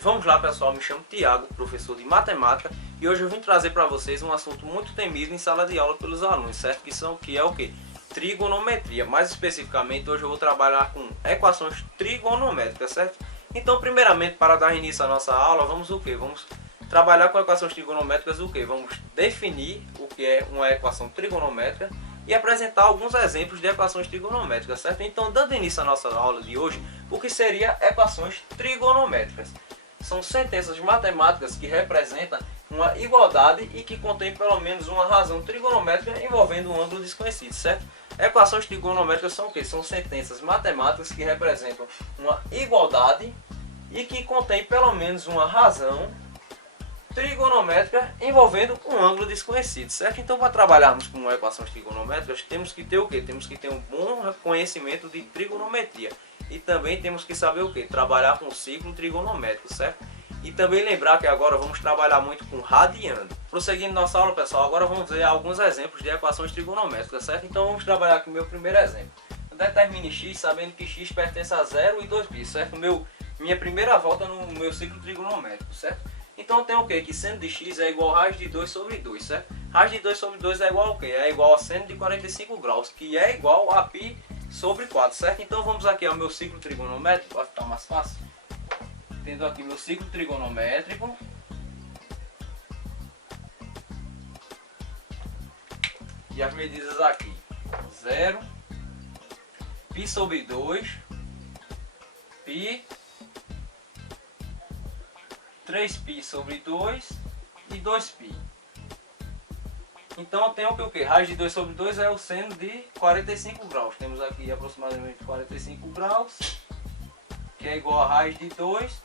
Vamos lá, pessoal, me chamo Tiago, professor de matemática, e hoje eu vim trazer para vocês um assunto muito temido em sala de aula pelos alunos, certo? Que é o que? Trigonometria. Mais especificamente, hoje eu vou trabalhar com equações trigonométricas, certo? Então, primeiramente, para dar início à nossa aula, vamos o que? Vamos trabalhar com equações trigonométricas o que? Vamos definir o que é uma equação trigonométrica e apresentar alguns exemplos de equações trigonométricas, certo? Então, dando início à nossa aula de hoje, o que seria equações trigonométricas? São sentenças matemáticas que representam uma igualdade e que contém pelo menos uma razão trigonométrica envolvendo um ângulo desconhecido, certo? Equações trigonométricas são o quê? São sentenças matemáticas que representam uma igualdade e que contém pelo menos uma razão trigonométrica envolvendo um ângulo desconhecido, certo? Então, para trabalharmos com equações trigonométricas, temos que ter o quê? Temos que ter um bom conhecimento de trigonometria. E também temos que saber o que? Trabalhar com o ciclo trigonométrico, certo? E também lembrar que agora vamos trabalhar muito com radiano. Prosseguindo nossa aula, pessoal, agora vamos ver alguns exemplos de equações trigonométricas, certo? Então vamos trabalhar aqui o meu primeiro exemplo. Determine x sabendo que x pertence a 0 e 2π, certo? Minha primeira volta no meu ciclo trigonométrico, certo? Então tem o que? Que seno de x é igual a raiz de 2 sobre 2, certo? Raiz de 2 sobre 2 é igual ao que? É igual a seno de 45 graus, que é igual a π sobre 4, certo? Então vamos aqui ao meu ciclo trigonométrico, para ficar mais fácil. Tendo aqui meu ciclo trigonométrico. E as medidas aqui. 0, π sobre 2, π, 3π sobre 2 e 2π. Então eu tenho o que? Raiz de 2 sobre 2 é o seno de 45 graus. Temos aqui aproximadamente 45 graus, que é igual a raiz de 2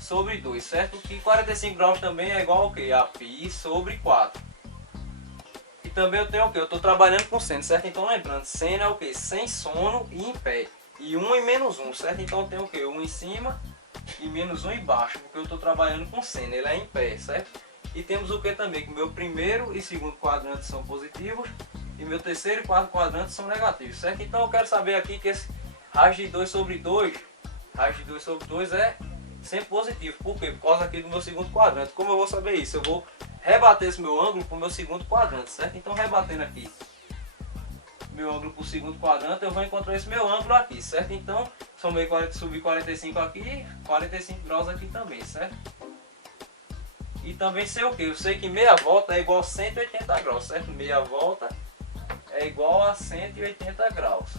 sobre 2, certo? Que 45 graus também é igual ao que? A π sobre 4. E também eu tenho o que? Eu estou trabalhando com seno, certo? Então lembrando, seno é o que? Sem sono e em pé. E 1 e menos 1, certo? Então eu tenho o que? 1 em cima e menos 1 embaixo, porque eu estou trabalhando com seno, ele é em pé, certo? E temos o que também? Que o meu primeiro e segundo quadrante são positivos e meu terceiro e quarto quadrante são negativos, certo? Então eu quero saber aqui que esse raiz de 2 sobre 2, raiz de 2 sobre 2 é sempre positivo. Por quê? Por causa aqui do meu segundo quadrante. Como eu vou saber isso? Eu vou rebater esse meu ângulo para o meu segundo quadrante, certo? Então rebatendo aqui meu ângulo para o segundo quadrante, eu vou encontrar esse meu ângulo aqui, certo? Então somei 40, subi 45 aqui, 45 graus aqui também, certo? E também sei o que? Eu sei que meia volta é igual a 180 graus, certo? Meia volta é igual a 180 graus.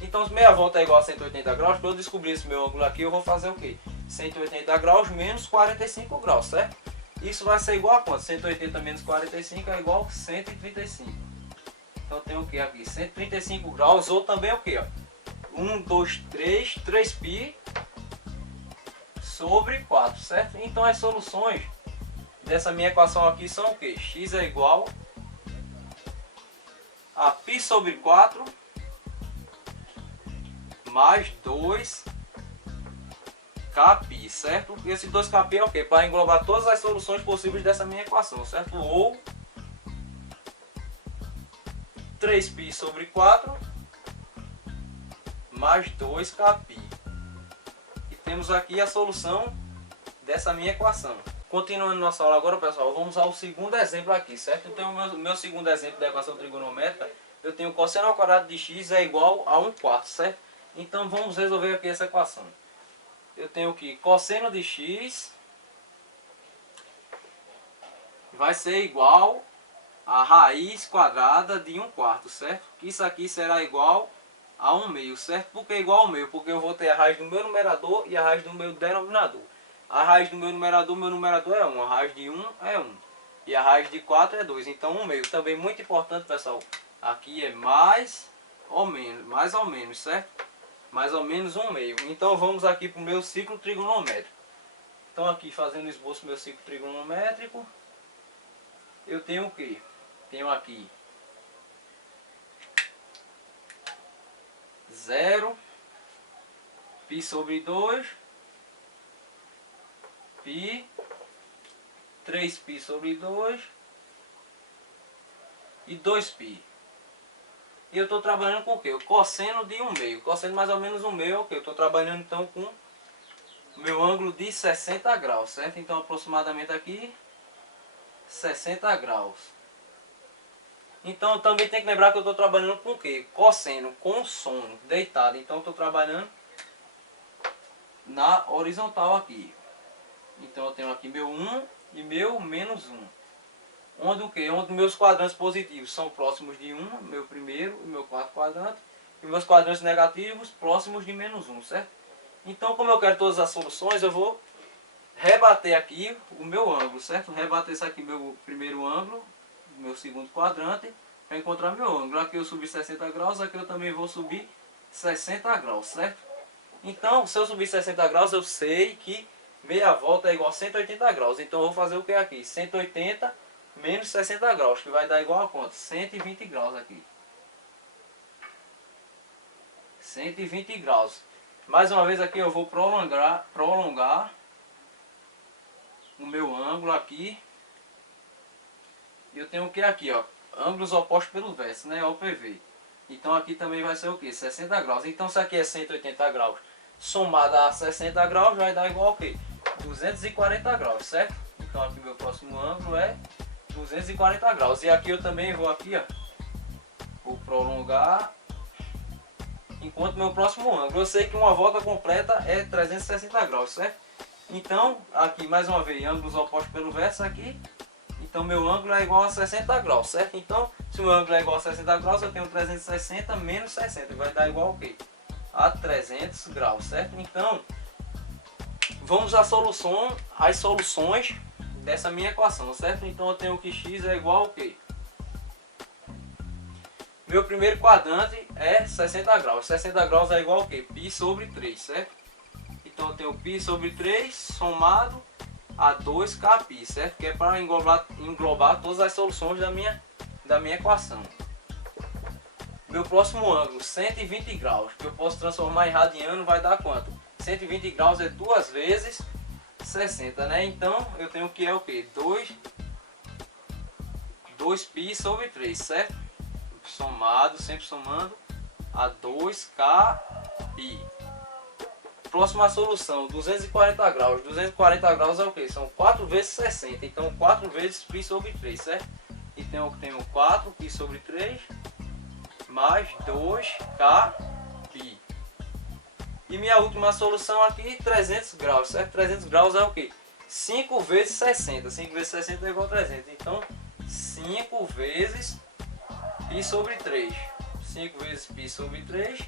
Então, se meia volta é igual a 180 graus, para eu descobrir esse meu ângulo aqui, eu vou fazer o que? 180 graus menos 45 graus, certo? Isso vai ser igual a quanto? 180 menos 45 é igual a 135. Então tem o que aqui? 135 graus, ou também o que? 1, 2, 3, 3π sobre 4, certo? Então as soluções dessa minha equação aqui são o que? X é igual a π sobre 4 mais 2kπ, certo? Esse 2kπ é o que? Para englobar todas as soluções possíveis dessa minha equação, certo? Ou 3π sobre 4 mais 2kπ. Temos aqui a solução dessa minha equação. Continuando nossa aula agora, pessoal, vamos ao segundo exemplo aqui, certo? Então, o meu segundo exemplo da equação trigonométrica, eu tenho cosseno ao quadrado de x é igual a 1/4, certo? Então, vamos resolver aqui essa equação. Eu tenho que cosseno de x vai ser igual a raiz quadrada de 1/4, certo? Isso aqui será igual a 1/2, certo? Por que igual ao meio? Porque eu vou ter a raiz do meu numerador e a raiz do meu denominador. A raiz do meu numerador é 1, a raiz de 1 é 1. E a raiz de 4 é 2, então 1/2. Também muito importante, pessoal, aqui é mais ou menos, certo? Mais ou menos 1/2. Então vamos aqui para o meu ciclo trigonométrico. Então aqui, fazendo o esboço do meu ciclo trigonométrico, eu tenho o que? Tenho aqui 0, π sobre 2, π, 3π sobre 2 e 2π. E eu estou trabalhando com o que? O cosseno de 1/2. Cosseno mais ou menos 1/2 é o que? Eu estou trabalhando então com o meu ângulo de 60 graus, certo? Então aproximadamente aqui 60 graus. Então também tem que lembrar que eu estou trabalhando com o que? Cosseno, com sono, deitado. Então estou trabalhando na horizontal aqui. Então eu tenho aqui meu 1 e meu menos 1. Onde o que? Onde meus quadrantes positivos são próximos de 1, meu primeiro e meu quarto quadrante. E meus quadrantes negativos próximos de menos 1, certo? Então como eu quero todas as soluções, eu vou rebater aqui o meu ângulo, certo? Rebater isso aqui, meu primeiro ângulo, meu segundo quadrante, para encontrar meu ângulo. Aqui eu subi 60 graus, aqui eu também vou subir 60 graus, certo? Então, se eu subir 60 graus, eu sei que meia volta é igual a 180 graus. Então, eu vou fazer o que aqui? 180 menos 60 graus, que vai dar igual a quanto? 120 graus aqui. 120 graus. Mais uma vez aqui eu vou prolongar o meu ângulo aqui. E eu tenho o que aqui, ó? Ângulos opostos pelo verso, né? OPV. Então aqui também vai ser o que? 60 graus. Então se aqui é 180 graus somado a 60 graus, vai dar igual ao que? 240 graus, certo? Então aqui meu próximo ângulo é 240 graus. E aqui eu também vou aqui, ó, vou prolongar enquanto meu próximo ângulo. Eu sei que uma volta completa é 360 graus, certo? Então aqui mais uma vez, ângulos opostos pelo verso aqui. Então meu ângulo é igual a 60 graus, certo? Então se o meu ângulo é igual a 60 graus, eu tenho 360 menos 60, vai dar igual ao quê? A 300 graus, certo? Então vamos às soluções dessa minha equação, certo? Então eu tenho que x é igual ao quê? Meu primeiro quadrante é 60 graus. 60 graus é igual ao quê? Π sobre 3, certo? Então eu tenho π sobre 3 somado a 2kπ, certo? Que é para englobar todas as soluções da minha equação. Meu próximo ângulo, 120 graus, que eu posso transformar em radiano, vai dar quanto? 120 graus é 2 vezes 60, né? Então eu tenho que é o que? 2π sobre 3, certo? Somado, sempre somando a 2kπ. Próxima solução, 240 graus. 240 graus é o que? São 4 vezes 60. Então 4 vezes π sobre 3, certo? Então eu tenho 4π sobre 3 mais 2kπ. E minha última solução aqui, 300 graus, certo? 300 graus é o que? 5 vezes 60. 5 vezes 60 é igual a 300. Então 5 vezes π sobre 3. 5 vezes π sobre 3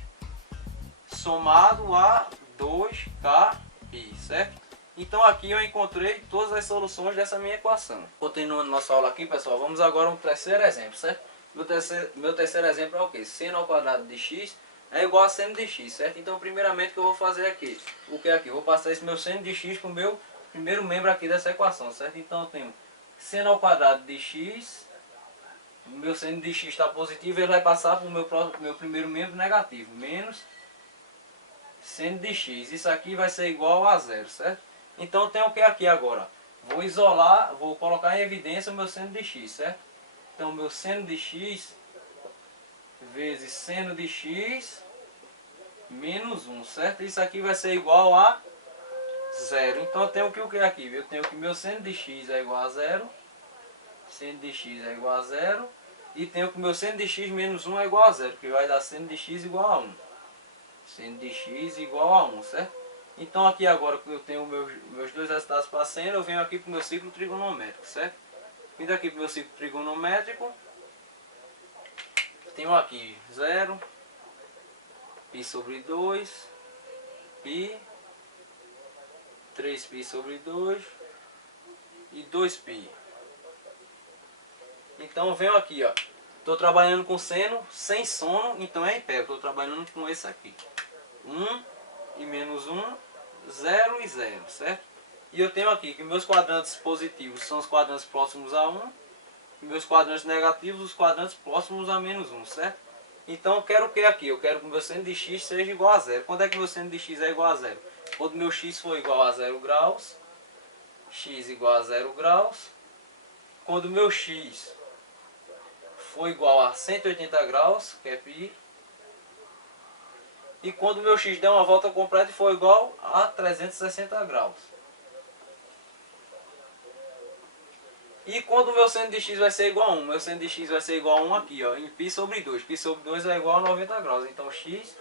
somado a 2kπ, certo? Então aqui eu encontrei todas as soluções dessa minha equação. Continuando nossa aula aqui, pessoal, vamos agora ao terceiro exemplo, certo? Meu terceiro exemplo é o que? Seno ao quadrado de x é igual a seno de x, certo? Então primeiramente o que eu vou fazer aqui? O que é aqui? Eu vou passar esse meu seno de x para o meu primeiro membro aqui dessa equação, certo? Então eu tenho seno ao quadrado de x. O meu seno de x está positivo, ele vai passar para o meu primeiro membro negativo, menos seno de x. Isso aqui vai ser igual a zero, certo? Então eu tenho o que aqui agora? Vou isolar, vou colocar em evidência o meu seno de x, certo? Então meu seno de x vezes seno de x menos 1, certo? Isso aqui vai ser igual a zero. Então eu tenho o que aqui? Eu tenho que meu seno de x é igual a zero. Seno de x é igual a zero. E tenho que meu seno de x menos 1 é igual a zero, que vai dar seno de x igual a 1. Seno de x igual a 1, certo? Então aqui agora que eu tenho meus dois resultados para seno, eu venho aqui para o meu ciclo trigonométrico, certo? Vindo aqui para o meu ciclo trigonométrico, tenho aqui 0, π sobre 2, π, 3π sobre 2 e 2π. Então venho aqui, ó. Estou trabalhando com seno sem sono, então é império. Estou trabalhando com esse aqui. 1 e menos 1, 0 e 0, certo? E eu tenho aqui que meus quadrantes positivos são os quadrantes próximos a 1. E meus quadrantes negativos, os quadrantes próximos a menos 1, certo? Então eu quero o que aqui? Eu quero que o meu seno de x seja igual a 0. Quando é que meu seno de x é igual a 0? Quando meu x for igual a 0 graus. X igual a 0 graus. Quando meu x for igual a 180 graus, que é π. e quando o meu x der uma volta completa e for igual a 360 graus. E quando o meu seno de x vai ser igual a 1, meu seno de x vai ser igual a 1 aqui, ó, em π sobre 2. Π sobre 2 é igual a 90 graus, então x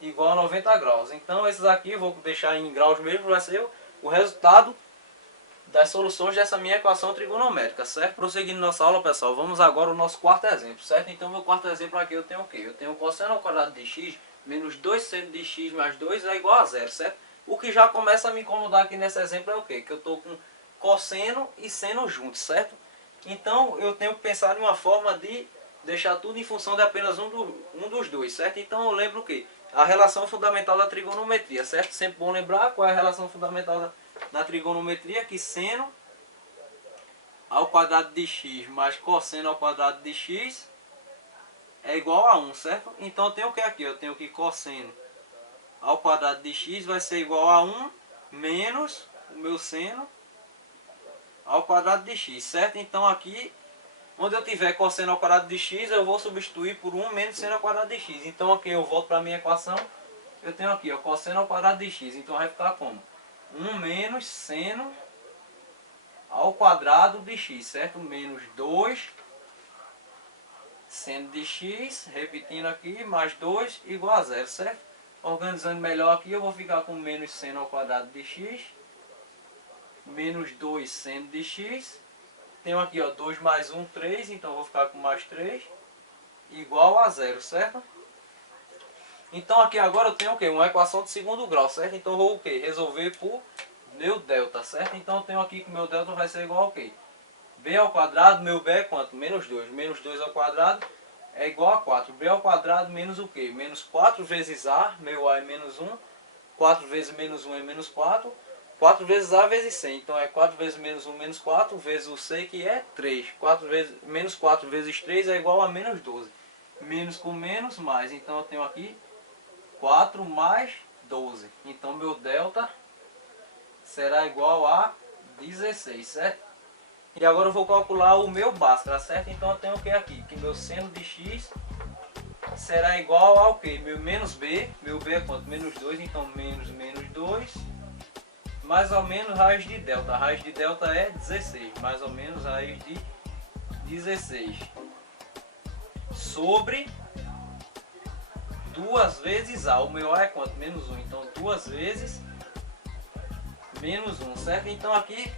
igual a 90 graus. Então esses aqui eu vou deixar em graus mesmo, vai ser o resultado das soluções dessa minha equação trigonométrica, certo? Prosseguindo nossa aula, pessoal, vamos agora ao nosso quarto exemplo, certo? Então meu quarto exemplo aqui eu tenho o quê? Eu tenho cosseno ao quadrado de x menos 2 seno de x mais 2 é igual a 0, certo? O que já começa a me incomodar aqui nesse exemplo é o quê? Que eu estou com cosseno e seno juntos, certo? Então eu tenho que pensar em uma forma de deixar tudo em função de apenas um dos dois, certo? Então eu lembro o quê? A relação fundamental da trigonometria, certo? Sempre bom lembrar qual é a relação fundamental da trigonometria, que seno ao quadrado de x mais cosseno ao quadrado de x é igual a 1, certo? Então eu tenho o que aqui? Eu tenho que cosseno ao quadrado de x vai ser igual a 1 menos o meu seno ao quadrado de x, certo? Então aqui, onde eu tiver cosseno ao quadrado de x, eu vou substituir por 1 menos seno ao quadrado de x. Então aqui eu volto para a minha equação, eu tenho aqui, ó, cosseno ao quadrado de x, então vai ficar como? 1 menos seno ao quadrado de x, certo? Menos 2 seno de x, repetindo aqui, mais 2 igual a 0, certo? Organizando melhor aqui, eu vou ficar com menos seno ao quadrado de x, menos 2 seno de x, tenho aqui, ó, 2 mais 1, 3, então eu vou ficar com mais 3, igual a 0, certo? Então aqui agora eu tenho o quê? Uma equação de segundo grau, certo? Então eu vou o quê? Resolver por meu delta, certo? Então eu tenho aqui que meu delta vai ser igual a quê? B ao quadrado, meu B é quanto? Menos 2. Menos 2 ao quadrado é igual a 4. B ao quadrado menos o quê? Menos 4 vezes A, meu A é menos 1. 4 vezes menos 1 é menos 4. 4 vezes A vezes C. Então é 4 vezes menos 1 menos 4 vezes o C, que é 3. Menos 4 vezes 3 é igual a menos 12. Menos com menos, mais. Então eu tenho aqui 4 mais 12. Então meu delta será igual a 16, certo? E agora eu vou calcular o meu Bhaskara, certo? Então eu tenho o que aqui? Que meu seno de x será igual ao que? Meu menos b. Meu b é quanto? Menos 2, então menos 2. Mais ou menos raiz de delta. A raiz de delta é 16. Mais ou menos raiz de 16. Sobre 2 vezes A. O meu A é quanto? Menos 1. Então 2 vezes menos 1, certo? Então aqui,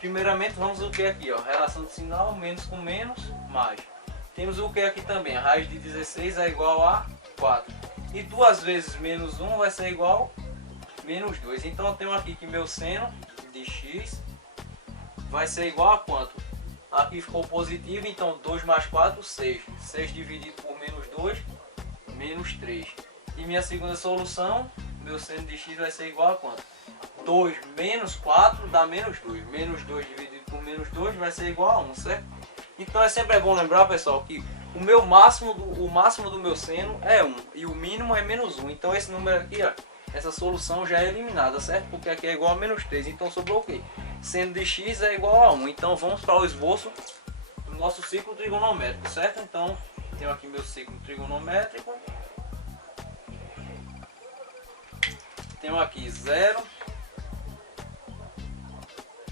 primeiramente, vamos o que aqui, ó? Relação de sinal, menos com menos, mais. Temos o que aqui também? A raiz de 16 é igual a 4. E 2 vezes menos 1 vai ser igual a menos 2. Então eu tenho aqui que meu seno de x vai ser igual a quanto? Aqui ficou positivo, então 2 mais 4, 6. 6 dividido por menos 2, menos 3. E minha segunda solução, meu seno de x vai ser igual a quanto? 2 menos 4 dá menos 2. Menos 2 dividido por menos 2 vai ser igual a 1, certo? Então é sempre bom lembrar, pessoal, que o máximo do meu seno é 1 e o mínimo é menos 1. Então esse número aqui, ó, essa solução já é eliminada, certo? Porque aqui é igual a menos 3. Então sobrou o quê? Seno de x é igual a 1. Então vamos para o esboço do nosso ciclo trigonométrico, certo? Então tenho aqui meu ciclo trigonométrico. Tenho aqui 0,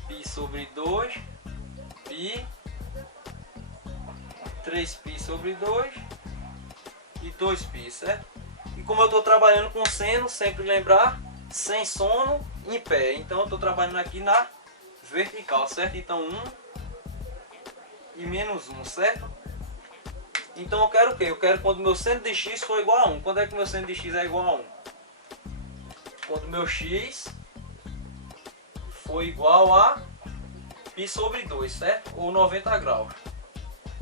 π sobre 2, π, 3π sobre 2 e 2π, certo? E como eu estou trabalhando com seno, sempre lembrar, sem sono, em pé. Então eu estou trabalhando aqui na vertical, certo? Então 1 e menos 1, certo? Então eu quero o quê? Eu quero quando meu seno de x for igual a 1. Quando é que meu seno de x é igual a 1? Quando meu x for igual a π sobre 2, certo? Ou 90 graus.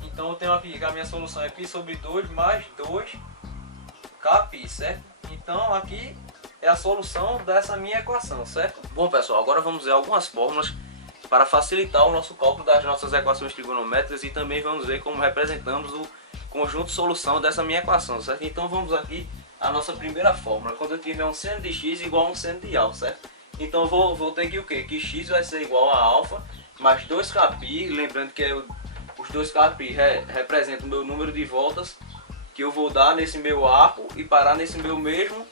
Então eu tenho aqui que a minha solução é π sobre 2 mais 2kπ, certo? Então aqui é a solução dessa minha equação, certo? Bom, pessoal, agora vamos ver algumas fórmulas para facilitar o nosso cálculo das nossas equações trigonométricas e também vamos ver como representamos o conjunto de solução dessa minha equação, certo? Então vamos aqui a nossa primeira fórmula, quando eu tiver um seno de x igual a um seno de alfa, certo? Então eu vou ter que o quê? Que x vai ser igual a alfa mais 2kπ, lembrando que os 2kπ representam o meu número de voltas que eu vou dar nesse meu arco e parar nesse meu mesmo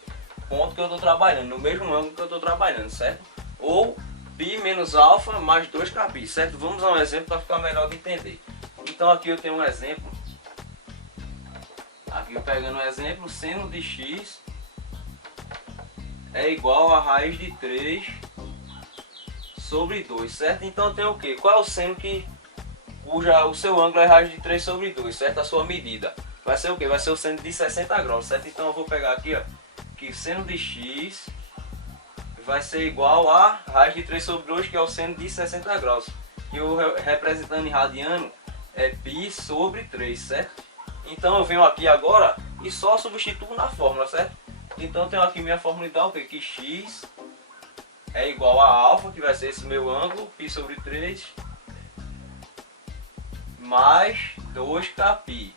ponto que eu estou trabalhando, no mesmo ângulo que eu estou trabalhando, certo? Ou π menos alfa mais 2kπ, certo? Vamos a um exemplo para ficar melhor de entender. Então aqui eu tenho um exemplo. Aqui eu pegando um exemplo, seno de x é igual a raiz de 3 sobre 2, certo? Então tem o que? Qual é o seno o seu ângulo é raiz de 3 sobre 2, certo? A sua medida vai ser o que? Vai ser o seno de 60 graus, certo? Então eu vou pegar aqui, ó, que o seno de x vai ser igual a raiz de 3 sobre 2, que é o seno de 60 graus. E eu representando em radiano é π sobre 3, certo? Então eu venho aqui agora e só substituo na fórmula, certo? Então eu tenho aqui minha fórmula ideal, que x é igual a alfa, que vai ser esse meu ângulo, π sobre 3, mais 2kπ.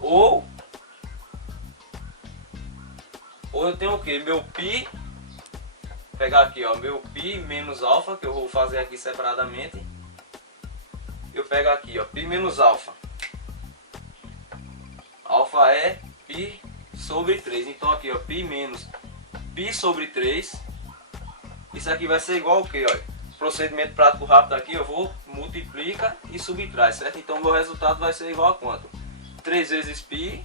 Ou eu tenho o que? Meu π, pegar aqui, ó, meu π menos alfa, que eu vou fazer aqui separadamente. Eu pego aqui, ó, π menos alfa. Alfa é π sobre 3. Então aqui, ó, π menos π sobre 3. Isso aqui vai ser igual ao que, ó? Procedimento prático rápido aqui, eu vou multiplica e subtrai, certo? Então meu resultado vai ser igual a quanto? 3 vezes π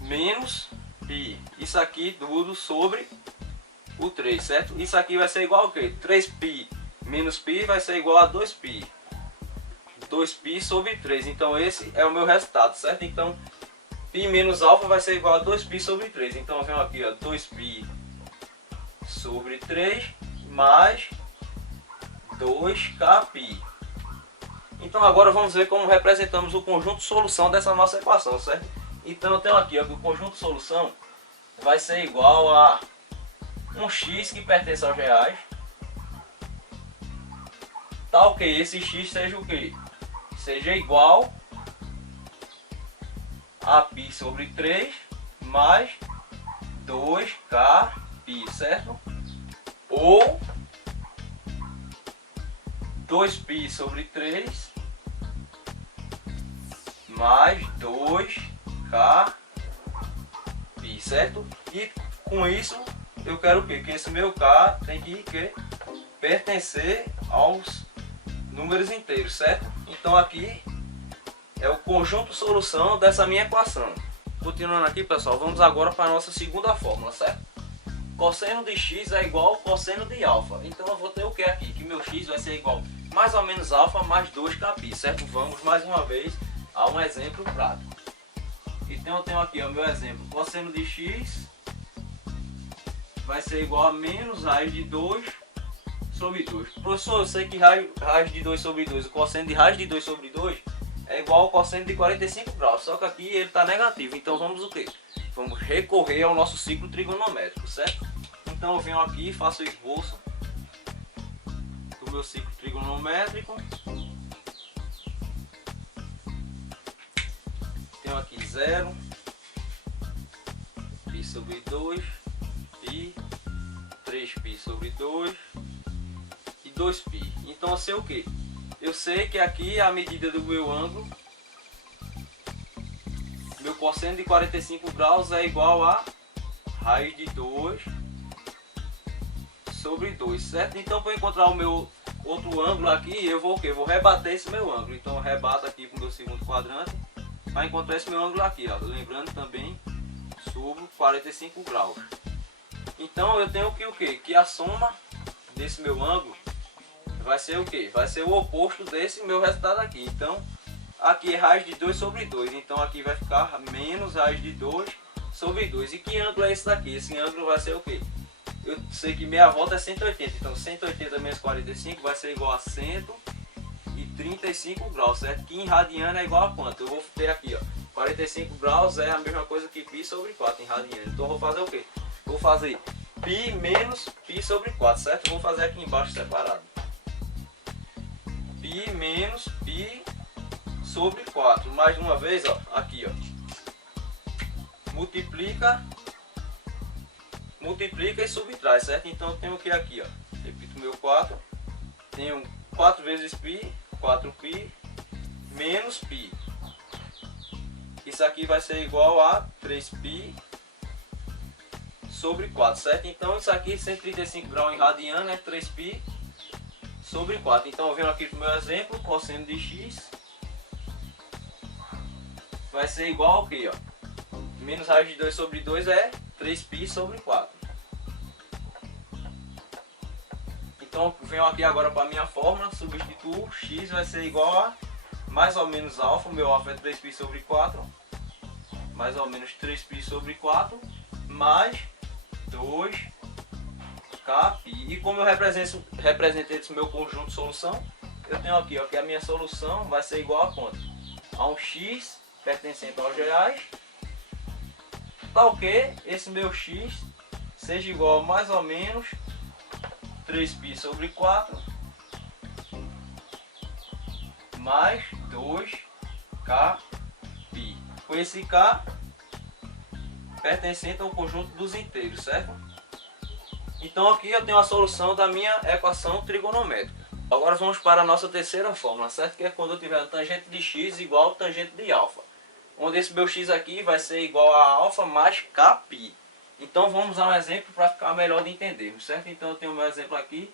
menos π. Isso aqui tudo sobre o 3, certo? Isso aqui vai ser igual a quê? 3π menos π vai ser igual a 2π. 2π sobre 3. Então esse é o meu resultado, certo? Então π menos alfa vai ser igual a 2π sobre 3. Então eu venho aqui, ó, 2π sobre 3 mais 2kπ. Então agora vamos ver como representamos o conjunto de solução dessa nossa equação, certo? Então eu tenho aqui, ó, que o conjunto de solução vai ser igual a um x que pertence aos reais, tal que esse x seja o que? Seja igual a π sobre 3 mais 2kπ, certo? Ou 2π sobre 3 mais 2kπ, certo? E com isso eu quero o quê? Que esse meu k tem que pertencer aos números inteiros, certo? Então aqui é o conjunto solução dessa minha equação. Continuando aqui, pessoal, vamos agora para a nossa segunda fórmula, certo? Cosseno de x é igual ao cosseno de alfa. Então eu vou ter o que aqui? Que meu x vai ser igual mais ou menos alfa mais 2kπ, certo? Vamos mais uma vez a um exemplo prático. Então eu tenho aqui o meu exemplo. Cosseno de x vai ser igual a menos raiz de 2 sobre 2. Professor, eu sei que raiz de 2 sobre 2, o cosseno de raiz de 2 sobre 2 é igual ao cosseno de 45 graus. Só que aqui ele está negativo. Então vamos o quê? Vamos recorrer ao nosso ciclo trigonométrico, certo? Então eu venho aqui e faço o esboço do meu ciclo trigonométrico. Tenho aqui 0, π sobre 2, π, 3π sobre 2 e 2π. Então eu sei o que? Eu sei que aqui a medida do meu ângulo, meu cosseno de 45 graus é igual a raiz de 2 sobre 2, certo? Então para encontrar o meu outro ângulo aqui, eu vou o quê? Vou rebater esse meu ângulo. Então eu rebato aqui para o meu segundo quadrante para encontrar esse meu ângulo aqui, ó. Lembrando também sobre 45 graus. Então eu tenho que o quê? Que a soma desse meu ângulo vai ser o quê? Vai ser o oposto desse meu resultado aqui. Então aqui é raiz de 2 sobre 2. Então aqui vai ficar menos raiz de 2 sobre 2. E que ângulo é esse daqui? Esse ângulo vai ser o quê? Eu sei que meia volta é 180. Então 180 menos 45 vai ser igual a 135 graus, certo? Que em radiano é igual a quanto? Eu vou ter aqui, ó, 45 graus é a mesma coisa que π sobre 4 em radiano. Então eu vou fazer o quê? Vou fazer π menos π sobre 4, certo? Vou fazer aqui embaixo separado. π menos π sobre 4. Mais uma vez, ó, aqui, ó. Multiplica e subtrai, certo? Então eu tenho que aqui, ó. Repito meu 4. Tenho 4 vezes π, 4π menos π. Isso aqui vai ser igual a 3π sobre 4, certo? Então isso aqui, 135 graus em radiano, é 3π sobre 4. Então eu venho aqui para o meu exemplo, cosseno de x vai ser igual ao que, ó? Menos raiz de 2 sobre 2 é 3π sobre 4. Então venho aqui agora para a minha fórmula, substituo, x vai ser igual a mais ou menos alfa, o meu alfa é 3π sobre 4, mais ou menos 3π sobre 4, mais 2kπ. E como eu representei esse meu conjunto de solução, eu tenho aqui, ó, que a minha solução vai ser igual a quanto? A um x pertencente aos reais, tal que esse meu x seja igual a mais ou menos 3π sobre 4 mais 2kπ, com esse k pertencente ao conjunto dos inteiros, certo? Então aqui eu tenho a solução da minha equação trigonométrica. Agora vamos para a nossa terceira fórmula, certo? Que é quando eu tiver a tangente de x igual a tangente de alfa, onde esse meu x aqui vai ser igual a alfa mais kπ. Então vamos a um exemplo para ficar melhor de entendermos, certo? Então eu tenho o meu exemplo aqui.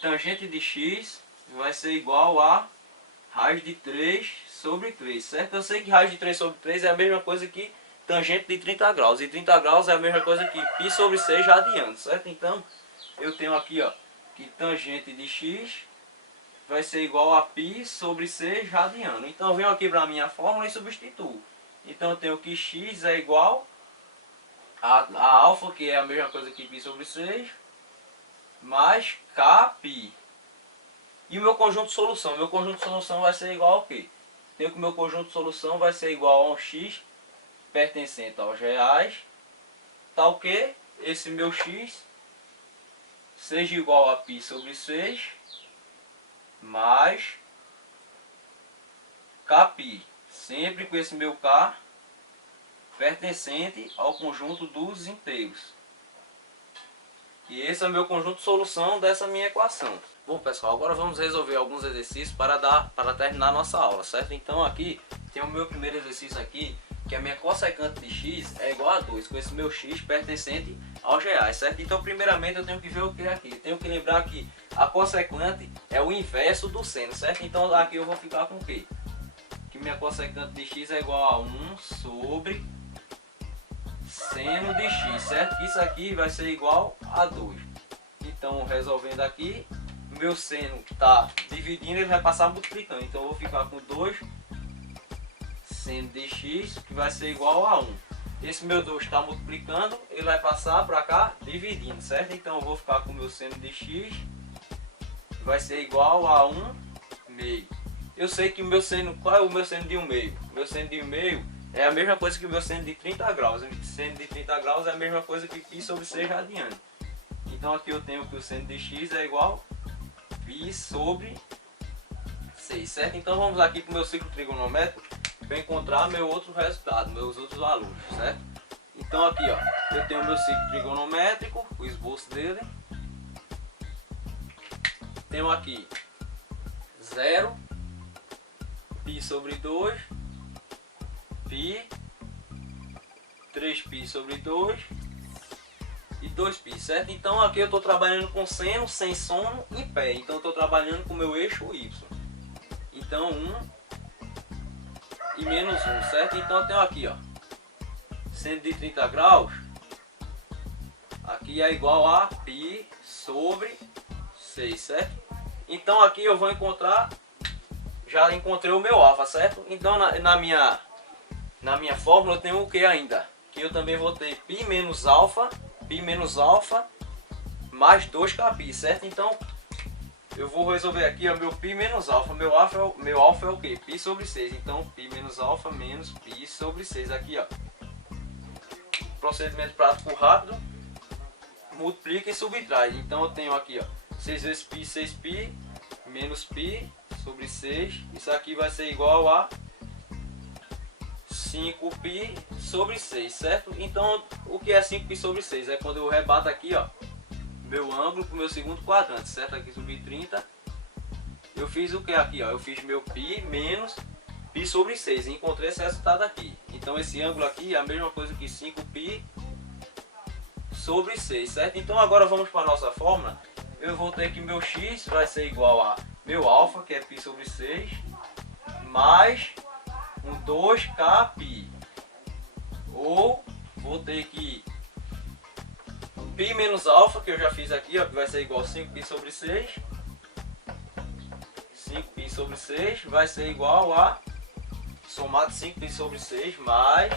Tangente de x vai ser igual a raiz de 3 sobre 3, certo? Eu sei que raiz de 3 sobre 3 é a mesma coisa que tangente de 30 graus. E 30 graus é a mesma coisa que π sobre 6 radiano, certo? Então eu tenho aqui, ó, que tangente de x vai ser igual a π sobre 6 radiano. Então eu venho aqui para a minha fórmula e substituo. Então eu tenho que x é igual a alfa, que é a mesma coisa que π sobre 6, mais kπ. E o meu conjunto de solução? Meu conjunto de solução vai ser igual ao quê? Tenho que o meu conjunto de solução vai ser igual a um x pertencente aos reais, tal que esse meu x seja igual a π sobre 6 mais kπ, sempre com esse meu k pertencente ao conjunto dos inteiros. E esse é o meu conjunto de solução dessa minha equação. Bom pessoal, agora vamos resolver alguns exercícios para terminar a nossa aula, certo? Então aqui tem o meu primeiro exercício aqui, que a minha cossecante de x é igual a 2, com esse meu x pertencente aos reais, certo? Então primeiramente eu tenho que ver o que é aqui. Eu tenho que lembrar que a cossecante é o inverso do seno, certo? Então aqui eu vou ficar com o quê? Que minha cossecante de x é igual a 1 sobre seno de x, certo? Isso aqui vai ser igual a 2. Então resolvendo aqui, meu seno está dividindo, ele vai passar multiplicando. Então eu vou ficar com 2 seno de x, que vai ser igual a 1. Esse meu 2 está multiplicando, ele vai passar para cá dividindo, certo? Então eu vou ficar com o meu seno de x, vai ser igual a 1 meio. Eu sei que o meu seno, qual é o meu seno de 1 meio? O meu seno de 1 meio é a mesma coisa que o meu seno de 30 graus. O seno de 30 graus é a mesma coisa que π sobre 6 radiano. Então aqui eu tenho que o seno de x é igual a π sobre 6, certo? Então vamos aqui para o meu ciclo trigonométrico para encontrar meu outro resultado, meus outros valores, certo? Então aqui, ó, eu tenho o meu ciclo trigonométrico, o esboço dele. Tenho aqui 0, π sobre 2, π, 3π sobre 2 e 2π, certo? Então aqui eu estou trabalhando com seno, sem sono e pé. Então eu estou trabalhando com o meu eixo y. Então 1 e menos 1, certo? Então eu tenho aqui, ó, seno de 30 graus, aqui é igual a π sobre 6, certo? Então aqui eu vou encontrar, já encontrei o meu alfa, certo? Então na minha fórmula eu tenho o que ainda? Que eu também vou ter π menos alfa mais 2kπ, certo? Então eu vou resolver aqui o meu π menos alfa. Meu alfa é o que? π sobre 6. Então π menos alfa menos π sobre 6. Aqui, ó, procedimento prático rápido, multiplica e subtrai. Então eu tenho aqui, ó, 6 vezes π, 6π menos π sobre 6. Isso aqui vai ser igual a 5π sobre 6, certo? Então o que é 5π sobre 6? É quando eu rebato aqui, ó, meu ângulo para o meu segundo quadrante, certo? Aqui subir 30 eu fiz o que aqui, ó? Eu fiz meu π menos π sobre 6 e encontrei esse resultado aqui. Então esse ângulo aqui é a mesma coisa que 5π sobre 6, certo? Então agora vamos para a nossa fórmula. Eu vou ter que meu x vai ser igual a meu alfa, que é π sobre 6, mais um 2kπ. Ou vou ter que π menos alfa, que eu já fiz aqui, ó, que vai ser igual a 5π sobre 6. 5π sobre 6 vai ser igual a somado 5π sobre 6 mais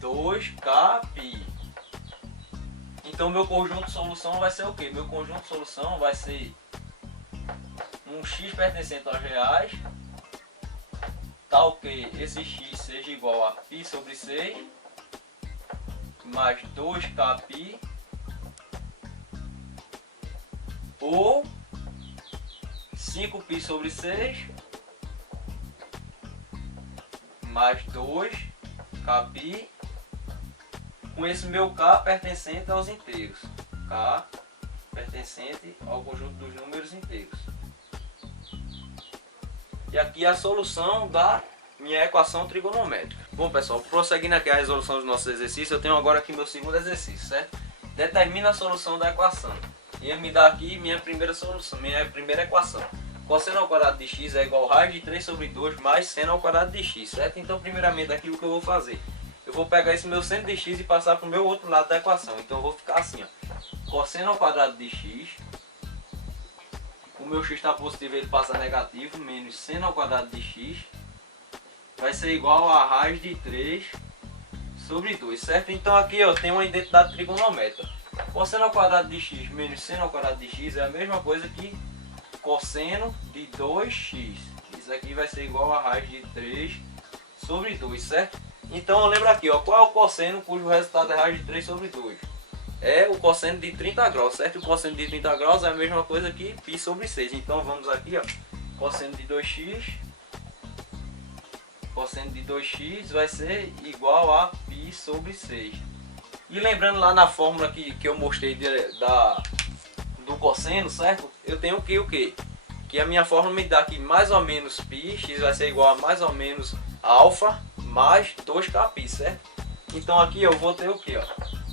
2kπ. Então meu conjunto de solução vai ser o que? Meu conjunto de solução vai ser um x pertencente aos reais, tal que esse x seja igual a π sobre 6 mais 2kπ, ou 5π sobre 6 mais 2kπ, com esse meu k pertencente aos inteiros, k pertencente ao conjunto dos números inteiros. E aqui é a solução da minha equação trigonométrica. Bom pessoal, prosseguindo aqui a resolução dos nossos exercícios, eu tenho agora aqui meu segundo exercício, certo? Determina a solução da equação. E ele me dá aqui minha primeira solução, minha primeira equação. Cosseno ao quadrado de x é igual a raiz de 3 sobre 2 mais seno ao quadrado de x, certo? Então primeiramente aqui o que eu vou fazer? Eu vou pegar esse meu seno de x e passar para o meu outro lado da equação. Então eu vou ficar assim, ó. Cosseno ao quadrado de x, o meu x está positivo, ele passa negativo, menos seno ao quadrado de x, vai ser igual a raiz de 3 sobre 2, certo? Então aqui eu tenho uma identidade trigonométrica. Cosseno ao quadrado de x menos seno ao quadrado de x é a mesma coisa que cosseno de 2x. Isso aqui vai ser igual a raiz de 3 sobre 2, certo? Então lembra aqui, ó, qual é o cosseno cujo resultado é raiz de 3 sobre 2? É o cosseno de 30 graus, certo? O cosseno de 30 graus é a mesma coisa que π sobre 6. Então vamos aqui, ó, cosseno de 2x, cosseno de 2x vai ser igual a π sobre 6. E lembrando lá na fórmula que eu mostrei do cosseno, certo? Eu tenho que o quê? Que a minha fórmula me dá aqui mais ou menos π, x vai ser igual a mais ou menos alfa mais 2kπ, certo? Então aqui eu vou ter o que, ó?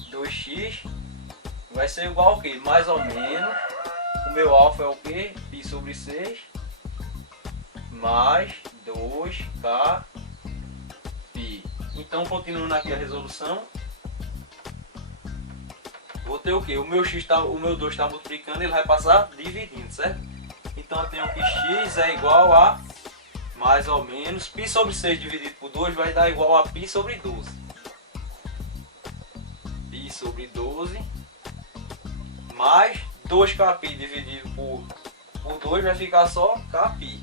2x vai ser igual ao que? Mais ou menos, o meu alfa é o que? π sobre 6 mais 2kπ. Então continuando aqui a resolução, vou ter o que? O meu x o meu 2 está multiplicando, ele vai passar dividindo, certo? Então eu tenho que x é igual a mais ou menos π sobre 6 dividido por 2 vai dar igual a π sobre 12. Π sobre 12 mais 2kπ dividido por 2 vai ficar só kπ.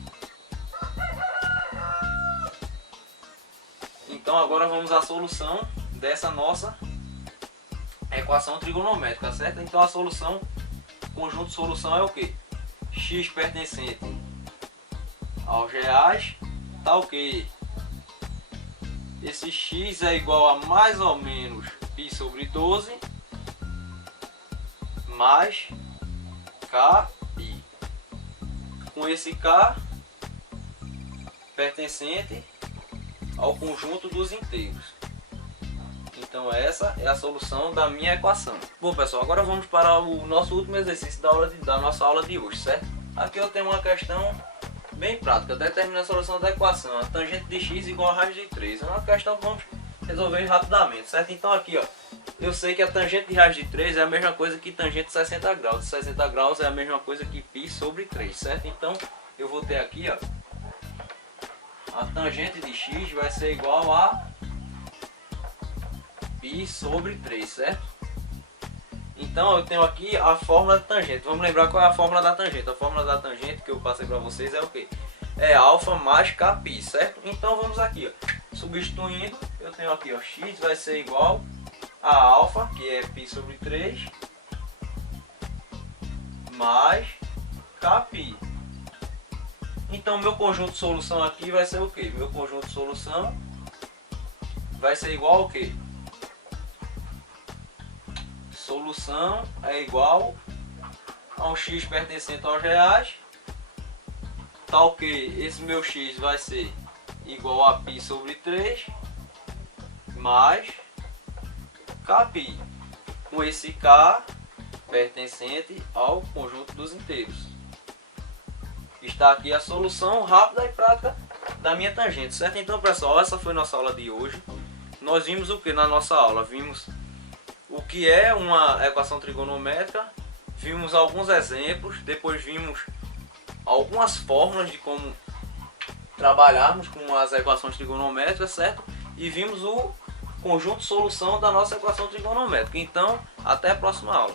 Então agora vamos à solução dessa nossa equação trigonométrica, certo? Então a solução, conjunto de solução é o que? X pertencente aos reais, tal que esse x é igual a mais ou menos π sobre 12 mais kπ, com esse k pertencente ao conjunto dos inteiros. Então essa é a solução da minha equação. Bom pessoal, agora vamos para o nosso último exercício da nossa aula de hoje, certo? Aqui eu tenho uma questão bem prática. Determina a solução da equação. A tangente de x igual a raiz de 3. É uma questão que vamos resolver rapidamente, certo? Então aqui, ó, eu sei que a tangente de raiz de 3 é a mesma coisa que tangente de 60 graus. 60 graus é a mesma coisa que π sobre 3, certo? Então eu vou ter aqui, ó, a tangente de x vai ser igual a π sobre 3, certo? Então eu tenho aqui a fórmula da tangente. Vamos lembrar qual é a fórmula da tangente. A fórmula da tangente que eu passei para vocês é o que? É alfa mais kπ, certo? Então vamos aqui, ó, substituindo, eu tenho aqui, ó, x vai ser igual a alfa, que é π sobre 3, mais kπ. Então meu conjunto de solução aqui vai ser o que? Meu conjunto de solução vai ser igual ao que? Solução é igual a um x pertencente aos reais, tal que esse meu x vai ser igual a π sobre 3 mais kπ, com esse k pertencente ao conjunto dos inteiros. Está aqui a solução rápida e prática da minha tangente, certo? Então, pessoal, essa foi nossa aula de hoje. Nós vimos o que na nossa aula? Vimos o que é uma equação trigonométrica, vimos alguns exemplos, depois vimos algumas fórmulas de como trabalharmos com as equações trigonométricas, certo? E vimos o conjunto de solução da nossa equação trigonométrica. Então, até a próxima aula.